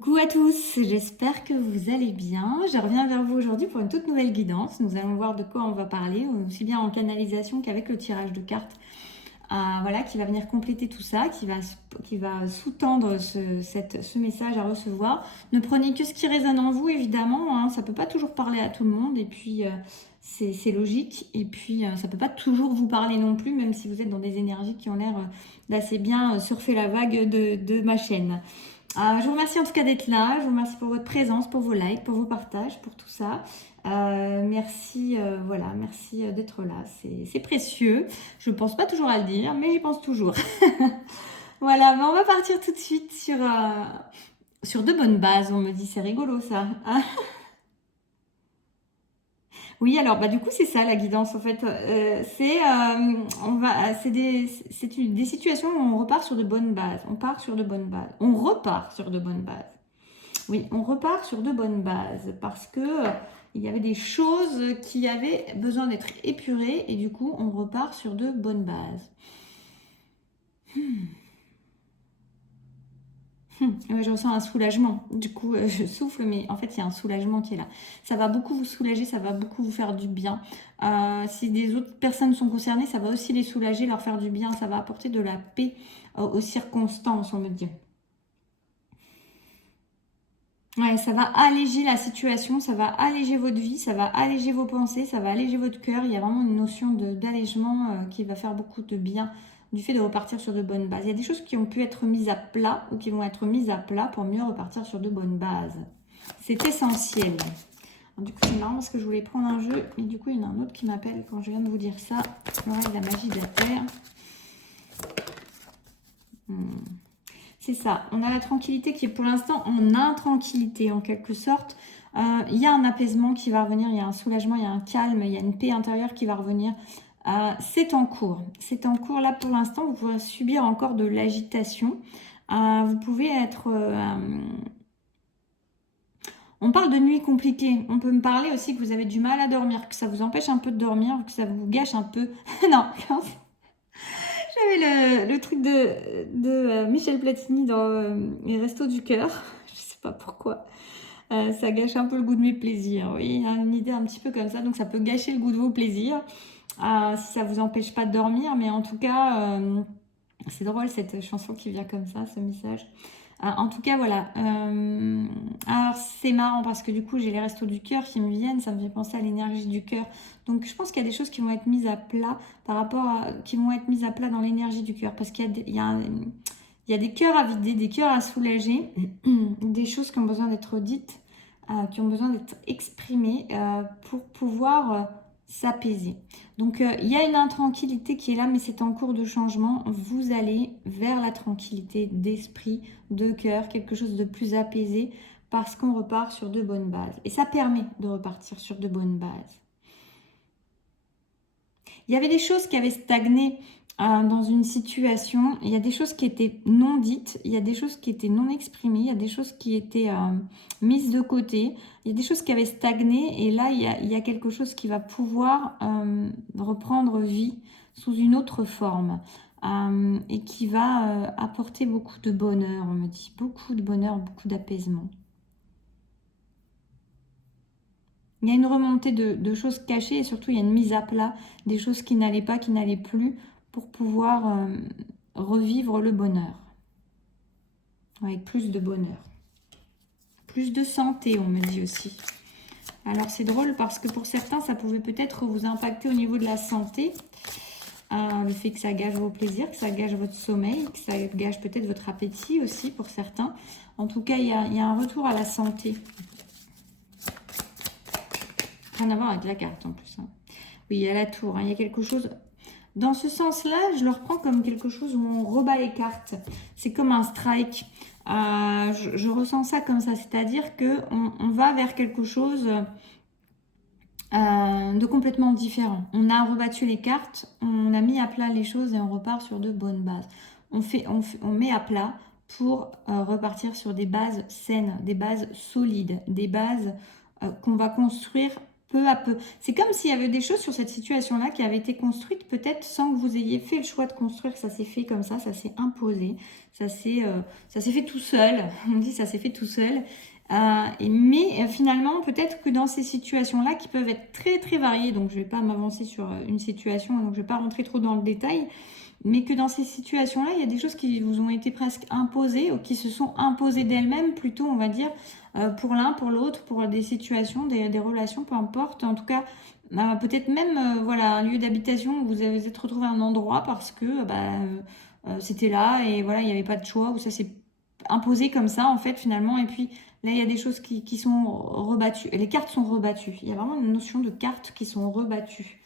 Coucou à tous, j'espère que vous allez bien. Je reviens vers vous aujourd'hui pour une toute nouvelle guidance. Nous allons voir de quoi on va parler, aussi bien en canalisation qu'avec le tirage de cartes. Voilà, qui va venir compléter tout ça, qui va sous-tendre ce message à recevoir. Ne prenez que ce qui résonne en vous, évidemment. Hein, ça ne peut pas toujours parler à tout le monde, et puis c'est logique. Et puis ça ne peut pas toujours vous parler non plus, même si vous êtes dans des énergies qui ont l'air d'assez bien surfer la vague de ma chaîne. Je vous remercie en tout cas d'être là, je vous remercie pour votre présence, pour vos likes, pour vos partages, pour tout ça. Merci, voilà, merci d'être là, c'est précieux. Je ne pense pas toujours à le dire, mais j'y pense toujours. Voilà, mais on va partir tout de suite sur de bonnes bases, on me dit, c'est rigolo ça. Oui, alors du coup c'est ça la guidance en fait. C'est des situations où on repart sur de bonnes bases. On part sur de bonnes bases. On repart sur de bonnes bases. Oui, on repart sur de bonnes bases parce que il y avait des choses qui avaient besoin d'être épurées et du coup on repart sur de bonnes bases. Je ressens un soulagement. Du coup, je souffle, mais en fait, il y a un soulagement qui est là. Ça va beaucoup vous soulager, ça va beaucoup vous faire du bien. Si des autres personnes sont concernées, ça va aussi les soulager, leur faire du bien. Ça va apporter de la paix aux circonstances, on me dit. Ouais, ça va alléger la situation, ça va alléger votre vie, ça va alléger vos pensées, ça va alléger votre cœur. Il y a vraiment une notion d'allègement qui va faire beaucoup de bien du fait de repartir sur de bonnes bases. Il y a des choses qui ont pu être mises à plat ou qui vont être mises à plat pour mieux repartir sur de bonnes bases. C'est essentiel. Alors, du coup, c'est marrant parce que je voulais prendre un jeu, mais du coup, il y en a un autre qui m'appelle quand je viens de vous dire ça. Ouais, la magie de la Terre. C'est ça, on a la tranquillité qui est pour l'instant en intranquillité en quelque sorte. Il y a un apaisement qui va revenir, il y a un soulagement, il y a un calme, il y a une paix intérieure qui va revenir. C'est en cours. C'est en cours là pour l'instant. Vous pouvez subir encore de l'agitation. Vous pouvez être... on parle de nuit compliquée. On peut me parler aussi que vous avez du mal à dormir, que ça vous empêche un peu de dormir, que ça vous gâche un peu. Non, j'avais le truc de Michel Platini dans Les Restos du Cœur. Je sais pas pourquoi. Ça gâche un peu le goût de mes plaisirs. Oui, il y a une idée un petit peu comme ça. Donc ça peut gâcher le goût de vos plaisirs. Si ça vous empêche pas de dormir. Mais en tout cas, c'est drôle cette chanson qui vient comme ça, ce message. En tout cas, voilà. Alors, c'est marrant parce que du coup, j'ai les restos du cœur qui me viennent. Ça me fait penser à l'énergie du cœur. Donc, je pense qu'il y a des choses qui vont être mises à plat qui vont être mises à plat dans l'énergie du cœur. Parce qu'il y a il y a des cœurs à vider, des cœurs à soulager, des choses qui ont besoin d'être dites, qui ont besoin d'être exprimées pour pouvoir s'apaiser. Donc, il y a une intranquillité qui est là, mais c'est en cours de changement. Vous allez vers la tranquillité d'esprit, de cœur, quelque chose de plus apaisé, parce qu'on repart sur de bonnes bases. Et ça permet de repartir sur de bonnes bases. Il y avait des choses qui avaient stagné dans une situation. Il y a des choses qui étaient non dites, il y a des choses qui étaient non exprimées, il y a des choses qui étaient mises de côté, il y a des choses qui avaient stagné et là, il y a quelque chose qui va pouvoir reprendre vie sous une autre forme et qui va apporter beaucoup de bonheur, on me dit. Beaucoup de bonheur, beaucoup d'apaisement. Il y a une remontée de choses cachées et surtout il y a une mise à plat des choses qui n'allaient pas, qui n'allaient plus pour pouvoir revivre le bonheur. Avec plus de bonheur. Plus de santé, on me dit aussi. Alors c'est drôle parce que pour certains, ça pouvait peut-être vous impacter au niveau de la santé. Le fait que ça gâche vos plaisirs, que ça gâche votre sommeil, que ça gâche peut-être votre appétit aussi pour certains. En tout cas, il y a un retour à la santé. Rien à voir avec la carte en plus. Hein. Oui, il y a la tour. Hein. Il y a quelque chose... Dans ce sens-là, je le reprends comme quelque chose où on rebat les cartes. C'est comme un strike. Je ressens ça comme ça. C'est-à-dire qu'on va vers quelque chose de complètement différent. On a rebattu les cartes, on a mis à plat les choses et on repart sur de bonnes bases. On met à plat pour repartir sur des bases saines, des bases solides, des bases qu'on va construire peu à peu. C'est comme s'il y avait des choses sur cette situation-là qui avaient été construites peut-être sans que vous ayez fait le choix de construire. Ça s'est fait comme ça s'est imposé. Ça s'est fait tout seul. On dit ça s'est fait tout seul. Mais finalement, peut-être que dans ces situations-là, qui peuvent être très très variées, donc je ne vais pas m'avancer sur une situation, donc je ne vais pas rentrer trop dans le détail, mais que dans ces situations-là, il y a des choses qui vous ont été presque imposées, ou qui se sont imposées d'elles-mêmes, plutôt, on va dire, pour l'un, pour l'autre, pour des situations, des relations, peu importe. En tout cas, peut-être même, voilà, un lieu d'habitation où vous avez peut-être retrouvé un endroit parce que c'était là, et voilà, il n'y avait pas de choix, où ça s'est imposé comme ça, en fait, finalement, et puis... Là, il y a des choses qui sont rebattues. Les cartes sont rebattues. Il y a vraiment une notion de cartes qui sont rebattues.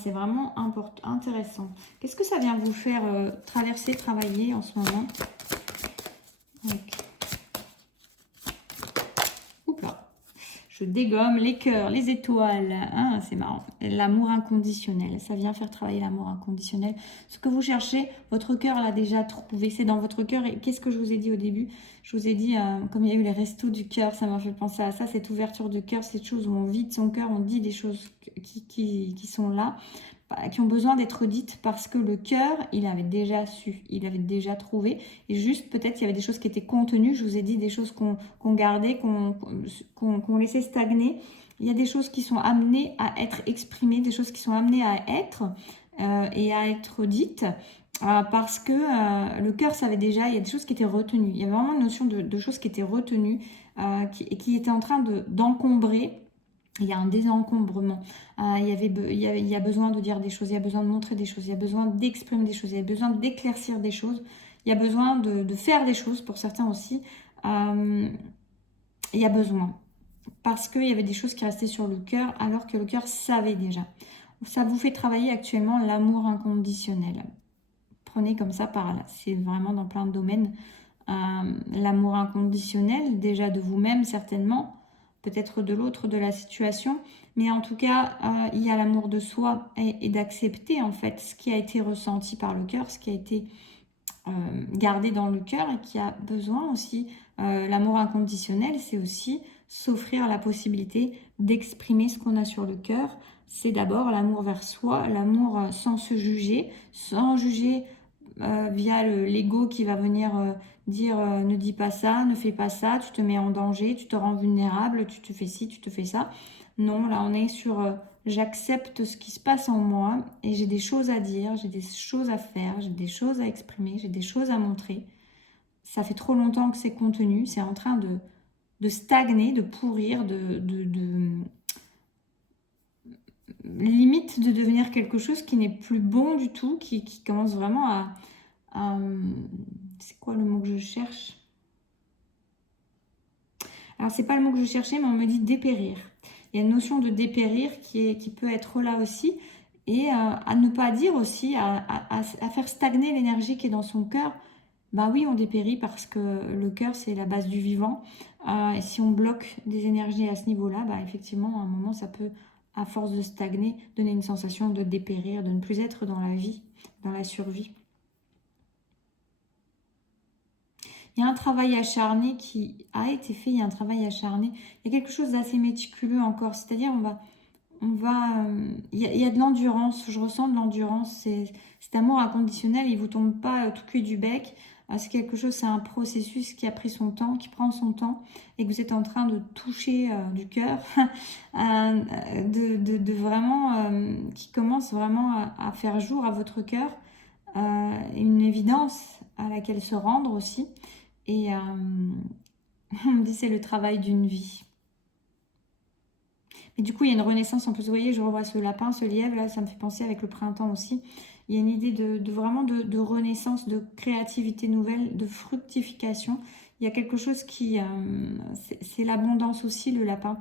C'est vraiment intéressant. Qu'est-ce que ça vient vous faire traverser, travailler en ce moment? Donc, oups là. Je dégomme les cœurs, les étoiles. Ah, c'est marrant. L'amour inconditionnel. Ça vient faire travailler l'amour inconditionnel. Ce que vous cherchez, votre cœur l'a déjà trouvé. C'est dans votre cœur. Et qu'est-ce que je vous ai dit au début? Je vous ai dit, comme il y a eu les restos du cœur, ça m'a fait penser à ça. Cette ouverture du cœur, cette chose où on vide son cœur, on dit des choses qui sont là, qui ont besoin d'être dites parce que le cœur, il avait déjà su, il avait déjà trouvé. Et juste, peut-être, il y avait des choses qui étaient contenues. Je vous ai dit des choses qu'on gardait, qu'on laissait stagner. Il y a des choses qui sont amenées à être exprimées, des choses qui sont amenées à être et à être dites. Parce que le cœur savait déjà, il y a des choses qui étaient retenues. Il y avait vraiment une notion de choses qui étaient retenues et qui étaient en train d'encombrer. Il y a un désencombrement. Il y a besoin de dire des choses, il y a besoin de montrer des choses, il y a besoin d'exprimer des choses, il y a besoin d'éclaircir des choses, il y a besoin de faire des choses pour certains aussi. Il y a besoin. Parce qu'il y avait des choses qui restaient sur le cœur alors que le cœur savait déjà. Ça vous fait travailler actuellement l'amour inconditionnel. Prenez comme ça par là. C'est vraiment dans plein de domaines. L'amour inconditionnel, déjà de vous-même certainement, peut-être de l'autre, de la situation, mais en tout cas, il y a l'amour de soi et d'accepter en fait ce qui a été ressenti par le cœur, ce qui a été gardé dans le cœur et qui a besoin aussi. L'amour inconditionnel, c'est aussi s'offrir la possibilité d'exprimer ce qu'on a sur le cœur. C'est d'abord l'amour vers soi, l'amour sans se juger, sans juger via l'ego qui va venir dire ne dis pas ça, ne fais pas ça, tu te mets en danger, tu te rends vulnérable, tu te fais ci, tu te fais ça. Non, là on est sur j'accepte ce qui se passe en moi et j'ai des choses à dire, j'ai des choses à faire, j'ai des choses à exprimer, j'ai des choses à montrer. Ça fait trop longtemps que c'est contenu, c'est en train de stagner, de pourrir, limite de devenir quelque chose qui n'est plus bon du tout, qui commence vraiment à c'est quoi le mot que je cherche? Alors c'est pas le mot que je cherchais, mais on me dit dépérir. Il y a une notion de dépérir qui peut être là aussi, et à ne pas dire aussi, à faire stagner l'énergie qui est dans son cœur. Bah oui, on dépérit parce que le cœur c'est la base du vivant, et si on bloque des énergies à ce niveau-là, bah effectivement à un moment ça peut, à force de stagner, donner une sensation de dépérir, de ne plus être dans la vie, dans la survie. Il y a un travail acharné qui a été fait, il y a un travail acharné. Il y a quelque chose d'assez méticuleux encore, c'est-à-dire il y a de l'endurance, je ressens de l'endurance. Cet amour inconditionnel, il ne vous tombe pas tout cuit du bec. C'est quelque chose, c'est un processus qui a pris son temps, qui prend son temps, et que vous êtes en train de toucher du cœur, de vraiment, qui commence vraiment à faire jour à votre cœur, une évidence à laquelle se rendre aussi. Et on me dit c'est le travail d'une vie. Et du coup, il y a une renaissance. En plus, vous voyez, je revois ce lapin, ce lièvre, là, ça me fait penser avec le printemps aussi. Il y a une idée vraiment de renaissance, de créativité nouvelle, de fructification. Il y a quelque chose qui... c'est l'abondance aussi, le lapin.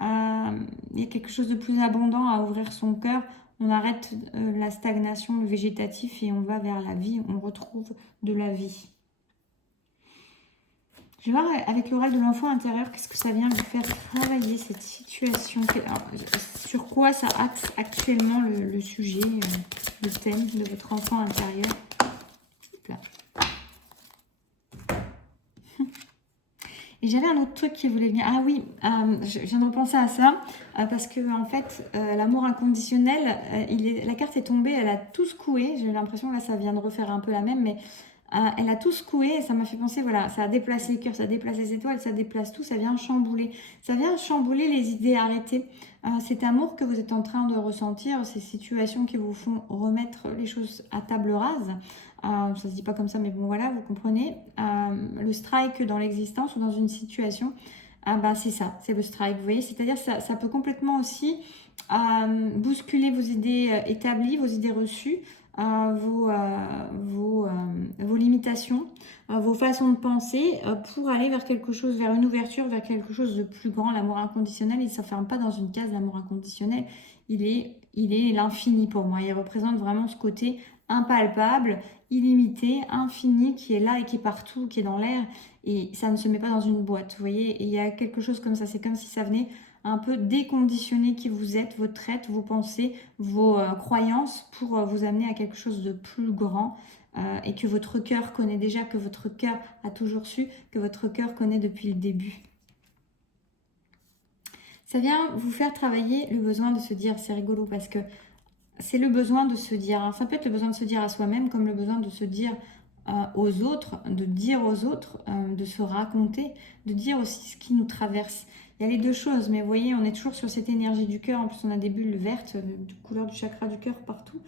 Il y a quelque chose de plus abondant à ouvrir son cœur. On arrête la stagnation, le végétatif, et on va vers la vie. On retrouve de la vie. Je vais voir avec l'oral de l'enfant intérieur, qu'est-ce que ça vient vous faire travailler cette situation. Alors, sur quoi ça axe actuellement le sujet, le thème de votre enfant intérieur. Là. Et j'avais un autre truc qui voulait venir. Ah oui, je viens de repenser à ça, parce que en fait, l'amour inconditionnel, la carte est tombée, elle a tout secoué. J'ai l'impression, là, ça vient de refaire un peu la même, mais elle a tout secoué et ça m'a fait penser, voilà, ça a déplacé les cœurs, ça déplace les étoiles, ça déplace tout, ça vient chambouler. Ça vient chambouler les idées arrêtées. Cet amour que vous êtes en train de ressentir, ces situations qui vous font remettre les choses à table rase, ça se dit pas comme ça, mais bon voilà, vous comprenez. Le strike dans l'existence ou dans une situation, bah, c'est ça, c'est le strike, vous voyez. C'est-à-dire ça peut complètement aussi bousculer vos idées établies, vos idées reçues, vos limitations, vos façons de penser pour aller vers quelque chose, vers une ouverture, vers quelque chose de plus grand. L'amour inconditionnel, il ne s'enferme pas dans une case. L'amour inconditionnel, il est l'infini pour moi. Il représente vraiment ce côté impalpable, illimité, infini, qui est là et qui est partout, qui est dans l'air. Et ça ne se met pas dans une boîte, vous voyez. Et il y a quelque chose comme ça. C'est comme si ça venait un peu déconditionner qui vous êtes, vos traits, vos pensées, vos croyances pour vous amener à quelque chose de plus grand et que votre cœur connaît déjà, que votre cœur a toujours su, que votre cœur connaît depuis le début. Ça vient vous faire travailler le besoin de se dire, c'est rigolo parce que c'est le besoin de se dire, hein, ça peut être le besoin de se dire à soi-même comme le besoin de se dire aux autres, de dire aux autres, de se raconter, de dire aussi ce qui nous traverse. Il y a les deux choses, mais vous voyez, on est toujours sur cette énergie du cœur. En plus, on a des bulles vertes, de couleur du chakra du cœur partout,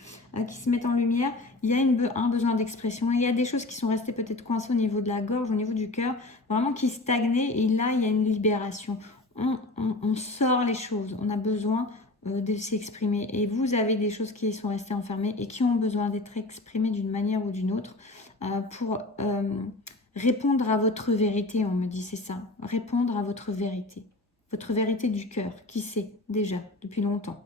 qui se mettent en lumière. Il y a un besoin d'expression. Il y a des choses qui sont restées peut-être coincées au niveau de la gorge, au niveau du cœur, vraiment qui stagnaient. Et là, il y a une libération. On sort les choses. On a besoin de s'exprimer. Et vous avez des choses qui sont restées enfermées et qui ont besoin d'être exprimées d'une manière ou d'une autre pour répondre à votre vérité, on me dit, c'est ça. Répondre à votre vérité du cœur, qui sait déjà depuis longtemps.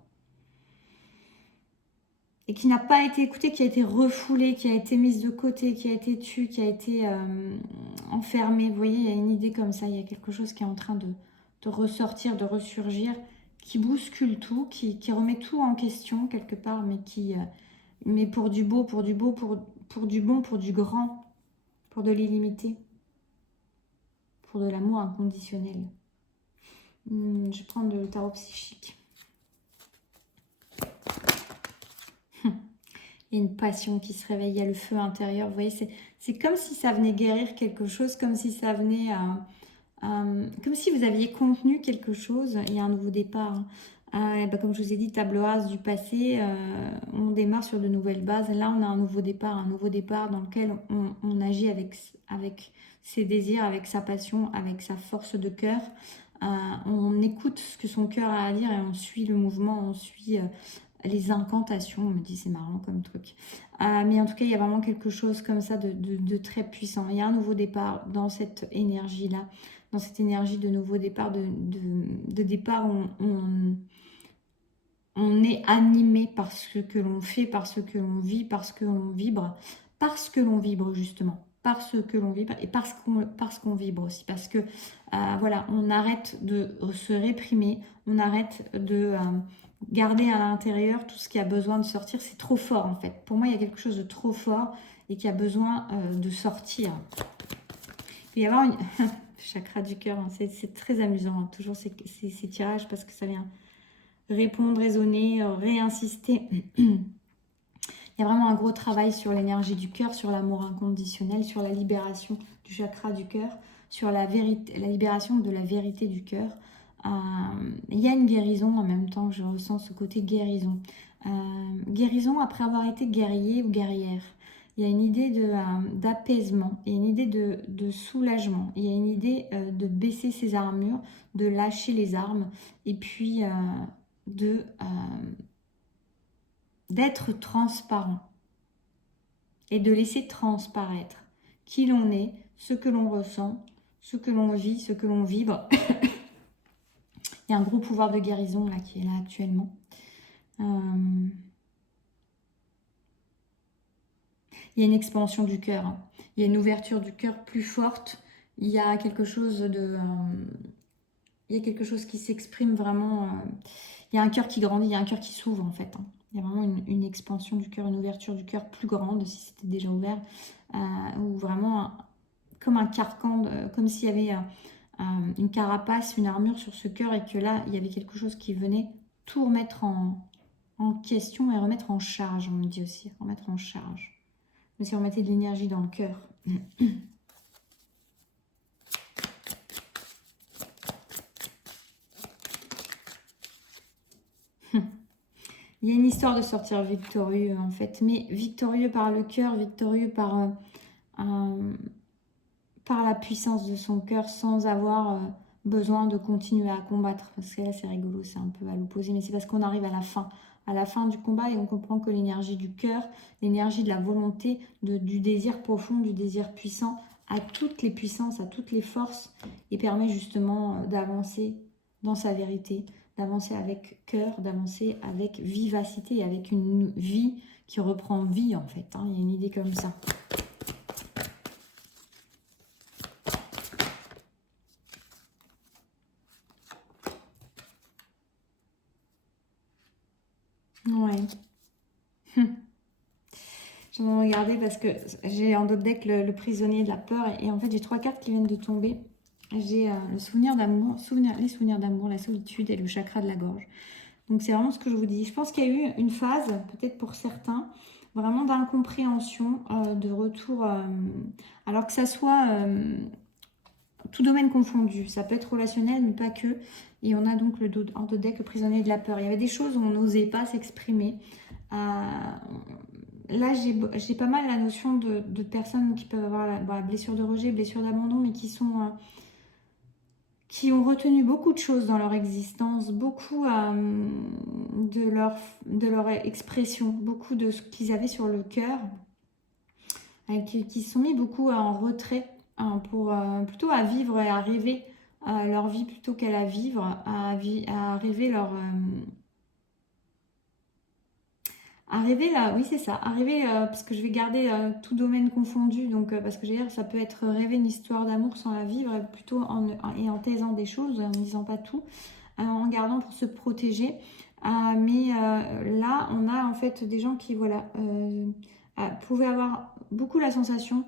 Et qui n'a pas été écoutée, qui a été refoulée, qui a été mise de côté, qui a été tue, qui a été enfermée. Vous voyez, il y a une idée comme ça, il y a quelque chose qui est en train de ressortir, de ressurgir, qui bouscule tout, qui remet tout en question quelque part, mais pour du beau, pour du beau, pour du bon, pour du grand, pour de l'illimité, pour de l'amour inconditionnel. Je vais prendre le tarot psychique. Il y a une passion qui se réveille, il y a le feu intérieur. Vous voyez, c'est comme si ça venait guérir quelque chose, comme si ça venait... comme si vous aviez contenu quelque chose. Il y a un nouveau départ. Comme je vous ai dit, table rase du passé. On démarre sur de nouvelles bases. Là, on a un nouveau départ dans lequel on agit avec ses désirs, avec sa passion, avec sa force de cœur. On écoute ce que son cœur a à dire et on suit le mouvement, on suit les incantations. On me dit c'est marrant comme truc. Mais en tout cas, il y a vraiment quelque chose comme ça de très puissant. Il y a un nouveau départ dans cette énergie-là, dans cette énergie de nouveau départ, de départ où on est animé par ce que l'on fait, par ce que l'on vit, parce que l'on vibre, justement, parce que l'on vibre et parce qu'on vibre aussi, parce que voilà, on arrête de se réprimer, on arrête de garder à l'intérieur tout ce qui a besoin de sortir. C'est trop fort en fait. Pour moi, il y a quelque chose de trop fort et qui a besoin de sortir. Il y avoir une... chakra du cœur, hein. C'est très amusant, hein, toujours ces tirages, parce que ça vient répondre, raisonner, réinsister. Il y a vraiment un gros travail sur l'énergie du cœur, sur l'amour inconditionnel, sur la libération du chakra du cœur, sur la libération de la vérité du cœur. Il y a une guérison en même temps, je ressens ce côté guérison. Guérison après avoir été guerrier ou guerrière. Il y a une idée d'apaisement, il y a une idée de soulagement, il y a une idée de baisser ses armures, de lâcher les armes, et puis d'être transparent et de laisser transparaître qui l'on est, ce que l'on ressent, ce que l'on vit, ce que l'on vibre. Il y a un gros pouvoir de guérison là qui est là actuellement. Il y a une expansion du cœur, hein. Il y a une ouverture du cœur plus forte. Il y a quelque chose il y a quelque chose qui s'exprime vraiment. Il y a un cœur qui grandit, il y a un cœur qui s'ouvre en fait, hein. Il y a vraiment une expansion du cœur, une ouverture du cœur plus grande si c'était déjà ouvert. Ou vraiment comme un carcan, comme s'il y avait une carapace, une armure sur ce cœur et que là, il y avait quelque chose qui venait tout remettre en question et remettre en charge, on me dit aussi, remettre en charge. Mais si on mettait de l'énergie dans le cœur. Il y a une histoire de sortir victorieux en fait, mais victorieux par le cœur, victorieux par la puissance de son cœur sans avoir besoin de continuer à combattre. Parce que là c'est rigolo, c'est un peu à l'opposé, mais c'est parce qu'on arrive à la fin du combat et on comprend que l'énergie du cœur, l'énergie de la volonté, du désir profond, du désir puissant, a toutes les puissances, a toutes les forces et permet justement d'avancer dans sa vérité, d'avancer avec cœur, d'avancer avec vivacité, avec une vie qui reprend vie en fait. Il y a une idée comme ça. Ouais. Je vais regarder parce que j'ai en top deck le prisonnier de la peur et en fait j'ai 3 cartes qui viennent de tomber. J'ai le souvenir d'amour, les souvenirs d'amour, la solitude et le chakra de la gorge. Donc c'est vraiment ce que je vous dis. Je pense qu'il y a eu une phase, peut-être pour certains, vraiment d'incompréhension, de retour, alors que ça soit tout domaine confondu. Ça peut être relationnel, mais pas que. Et on a donc en top deck le prisonnier de la peur. Il y avait des choses où on n'osait pas s'exprimer. Là, j'ai pas mal la notion de personnes qui peuvent avoir la blessure de rejet, blessure d'abandon, mais qui ont retenu beaucoup de choses dans leur existence, beaucoup de leur expression, beaucoup de ce qu'ils avaient sur le cœur, qui se sont mis beaucoup en retrait pour plutôt à vivre et à rêver leur vie plutôt qu'à la vivre, à rêver leur... Arriver là, oui c'est ça, arriver, parce que je vais garder tout domaine confondu, donc parce que je veux dire, ça peut être rêver une histoire d'amour sans la vivre, plutôt en taisant des choses, en ne disant pas tout, en gardant pour se protéger. Mais là, on a en fait des gens qui, voilà, pouvaient avoir beaucoup la sensation,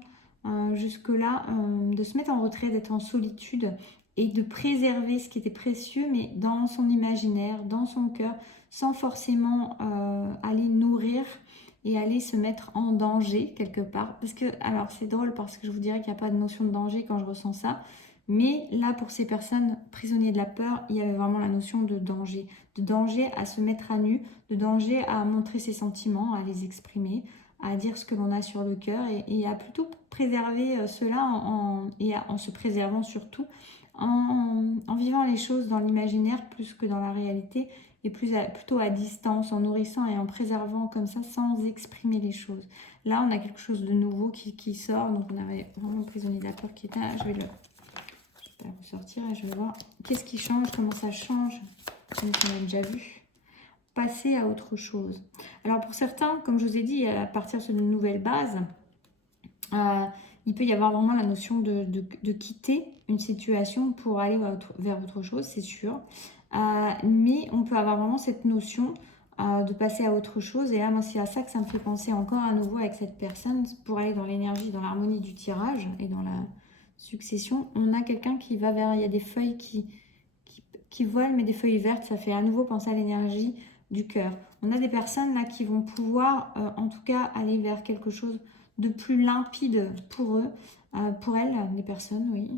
jusque-là, de se mettre en retrait, d'être en solitude et de préserver ce qui était précieux, mais dans son imaginaire, dans son cœur, sans forcément aller nourrir et aller se mettre en danger quelque part. Parce que, alors c'est drôle parce que je vous dirais qu'il n'y a pas de notion de danger quand je ressens ça, mais là pour ces personnes prisonniers de la peur, il y avait vraiment la notion de danger à se mettre à nu, de danger à montrer ses sentiments, à les exprimer, à dire ce que l'on a sur le cœur et à plutôt préserver cela en se préservant surtout, en vivant les choses dans l'imaginaire plus que dans la réalité et plutôt à distance, en nourrissant et en préservant comme ça sans exprimer les choses. Là, on a quelque chose de nouveau qui sort, donc on avait vraiment le prisonnier de la peur qui est là. Je vais le ressortir et je vais voir qu'est-ce qui change, comment ça change. On a déjà vu. Passer à autre chose. Alors pour certains, comme je vous ai dit, à partir d'une nouvelle base, il peut y avoir vraiment la notion de quitter une situation pour aller vers autre chose, c'est sûr. Mais on peut avoir vraiment cette notion de passer à autre chose. Et là, moi, c'est à ça que ça me fait penser encore à nouveau avec cette personne, pour aller dans l'énergie, dans l'harmonie du tirage et dans la succession. On a quelqu'un qui va vers... Il y a des feuilles qui volent, mais des feuilles vertes. Ça fait à nouveau penser à l'énergie du cœur. On a des personnes là qui vont pouvoir, en tout cas, aller vers quelque chose de plus limpide pour eux, pour elles, les personnes, oui.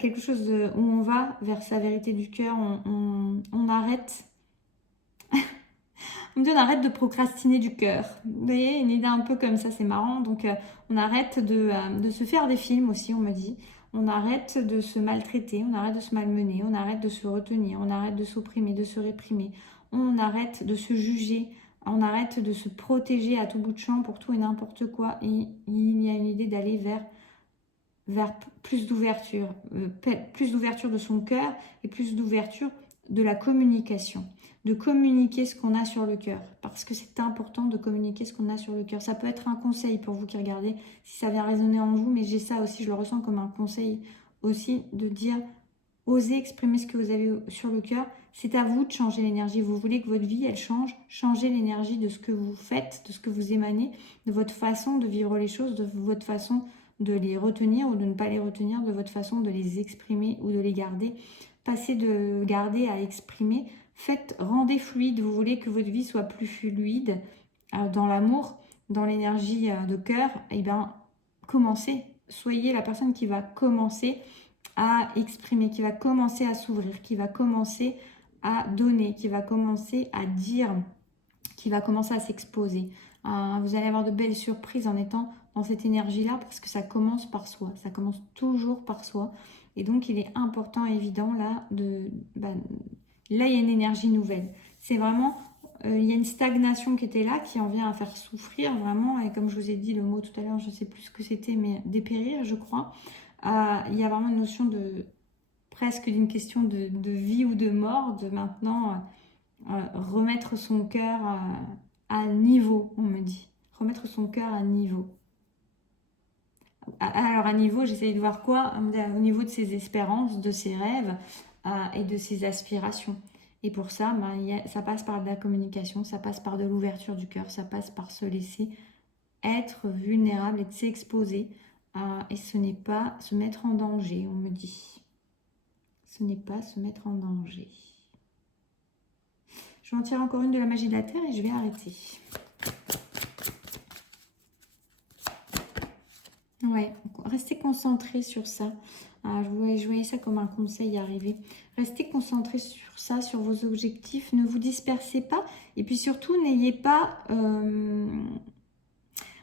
Quelque chose où on va vers sa vérité du cœur, on arrête. On me dit on arrête de procrastiner du cœur. Vous voyez, une idée un peu comme ça, c'est marrant. Donc on arrête de se faire des films aussi, on me dit. On arrête de se maltraiter, on arrête de se malmener, on arrête de se retenir, on arrête de s'opprimer, de se réprimer. On arrête de se juger, on arrête de se protéger à tout bout de champ pour tout et n'importe quoi. Et il y a une idée d'aller vers plus d'ouverture de son cœur et plus d'ouverture de la communication, de communiquer ce qu'on a sur le cœur, parce que c'est important de communiquer ce qu'on a sur le cœur. Ça peut être un conseil pour vous qui regardez, si ça vient résonner en vous, mais j'ai ça aussi, je le ressens comme un conseil aussi, de dire, osez exprimer ce que vous avez sur le cœur. C'est à vous de changer l'énergie. Vous voulez que votre vie, elle change. Changez l'énergie de ce que vous faites, de ce que vous émanez, de votre façon de vivre les choses, de votre façon de les retenir ou de ne pas les retenir, de votre façon de les exprimer ou de les garder. Passez de garder à exprimer. Faites, rendez fluide. Vous voulez que votre vie soit plus fluide dans l'amour, dans l'énergie de cœur. Eh bien, commencez. Soyez la personne qui va commencer à exprimer, qui va commencer à s'ouvrir, qui va commencer à donner, qui va commencer à dire, qui va commencer à s'exposer. Vous allez avoir de belles surprises en étant dans cette énergie-là parce que ça commence par soi. Ça commence toujours par soi. Et donc, il est important, évident, là, là, il y a une énergie nouvelle. C'est vraiment, il y a une stagnation qui était là, qui en vient à faire souffrir vraiment. Et comme je vous ai dit le mot tout à l'heure, je ne sais plus ce que c'était, mais dépérir, je crois. Il y a vraiment une notion de presque d'une question de vie ou de mort, de maintenant remettre son cœur à niveau, on me dit. Remettre son cœur à niveau. Alors à niveau, j'essaye de voir quoi? Au niveau de ses espérances, de ses rêves et de ses aspirations. Et pour ça, ça passe par de la communication, ça passe par de l'ouverture du cœur, ça passe par se laisser être vulnérable et de s'exposer. Et ce n'est pas se mettre en danger, on me dit. Ce n'est pas se mettre en danger. Je vais en tirer encore une de la magie de la Terre et je vais arrêter. Ouais, restez concentré sur ça. Je voyais ça comme un conseil à arriver. Restez concentré sur ça, sur vos objectifs. Ne vous dispersez pas. Et puis surtout, n'ayez pas...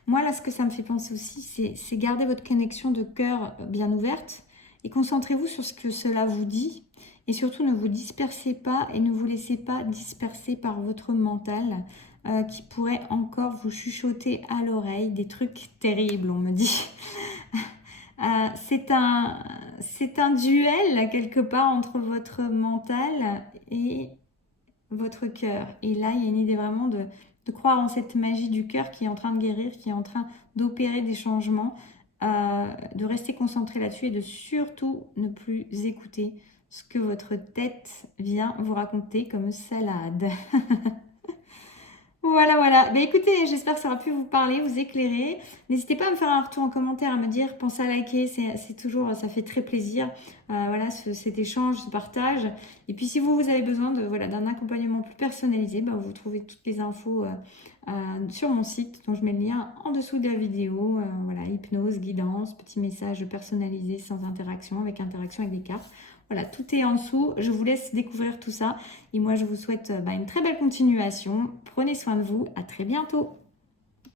Moi, là, ce que ça me fait penser aussi, c'est garder votre connexion de cœur bien ouverte. Et concentrez-vous sur ce que cela vous dit. Et surtout, ne vous dispersez pas et ne vous laissez pas disperser par votre mental qui pourrait encore vous chuchoter à l'oreille des trucs terribles, on me dit. C'est un duel, quelque part, entre votre mental et votre cœur. Et là, il y a une idée vraiment de croire en cette magie du cœur qui est en train de guérir, qui est en train d'opérer des changements, de rester concentré là-dessus et de surtout ne plus écouter ce que votre tête vient vous raconter comme salade. Voilà, voilà. Écoutez, j'espère que ça aura pu vous parler, vous éclairer. N'hésitez pas à me faire un retour en commentaire, à me dire, pensez à liker, c'est toujours, ça fait très plaisir. Voilà, cet échange, ce partage. Et puis, si vous avez besoin d'un accompagnement plus personnalisé, vous trouvez toutes les infos sur mon site, dont je mets le lien en dessous de la vidéo. Voilà, hypnose, guidance, petits messages personnalisés sans interaction, avec interaction avec des cartes. Voilà, tout est en dessous. Je vous laisse découvrir tout ça. Et moi, je vous souhaite une très belle continuation. Prenez soin de vous. À très bientôt.